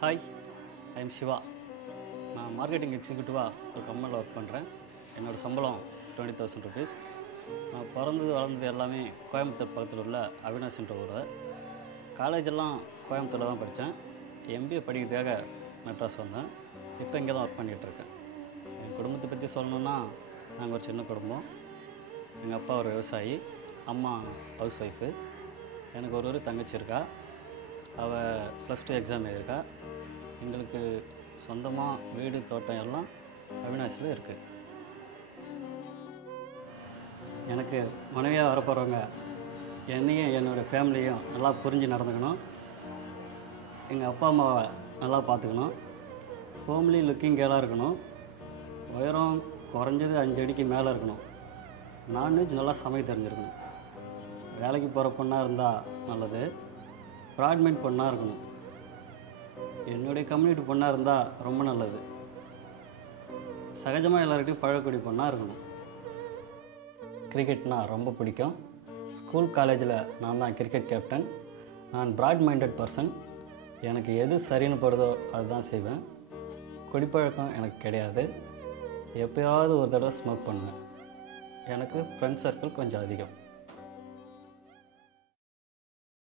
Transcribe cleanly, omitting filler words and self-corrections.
Hi, I am Siva. நான் marketing எக்ஸிக்யூட்டிவாக ஒரு கம்பெனியில் ஒர்க் பண்ணுறேன். என்னோடய சம்பளம் 20,000 ருபீஸ். நான் பிறந்தது வளர்ந்தது எல்லாமே கோயம்புத்தூர் பக்கத்தில் உள்ள அவினாஷ்ன்ற ஊர். காலேஜெல்லாம் கோயம்புத்தூரில் தான் படித்தேன். எம்பிஏ படிக்கிறதுக்காக மெட்ராஸ் வந்தேன். இப்போ இங்கே தான் ஒர்க் பண்ணிகிட்ருக்கேன். என் குடும்பத்தை பற்றி சொல்லணுன்னா, நாங்கள் ஒரு சின்ன குடும்பம். எங்கள் அப்பா ஒரு விவசாயி, அம்மா ஹவுஸ் ஒய்ஃபு. எனக்கு ஒரு தங்கச்சி இருக்கா. அவள் +2 எக்ஸாம் எழுதியிருக்கா. எங்களுக்கு சொந்தமாக வீடு தோட்டம் எல்லாம் அவினாஷில் இருக்குது. எனக்கு மனைவியாக வரப்போகிறவங்க என்னையும் என்னோடய ஃபேமிலியும் நல்லா புரிஞ்சு நடந்துக்கணும். எங்கள் அப்பா அம்மாவை நல்லா பார்த்துக்கணும். ஹோம்லி லுக்கிங் கேர்ளாக இருக்கணும். உயரம் குறைஞ்சது 5 அடிக்கு மேலே இருக்கணும். நான்வெஜ் நல்லா சமைக்க தெரிஞ்சிருக்கணும். வேலைக்கு போகிற பொண்ணாக இருந்தால் நல்லது. ப்ராட்மெண்ட் பொண்ணாக இருக்கணும். என்னுடைய கம்யூனிட்டி பொண்ணாக இருந்தால் ரொம்ப நல்லது. சகஜமாக எல்லாருக்கிட்டையும் பழக்கூடிய பொண்ணாக இருக்கணும். கிரிக்கெட்னால் ரொம்ப பிடிக்கும். ஸ்கூல் காலேஜில் நான் தான் கிரிக்கெட் கேப்டன். நான் ப்ராட் மைண்டட் பர்சன். எனக்கு எது சரின்னு படுதோ அதுதான் செய்வேன். குடிப்பழக்கம் எனக்கு கிடையாது. எப்போயாவது ஒரு தடவை ஸ்மோக் பண்ணுவேன். எனக்கு ஃப்ரெண்ட் சர்க்கிள் கொஞ்சம் அதிகம்.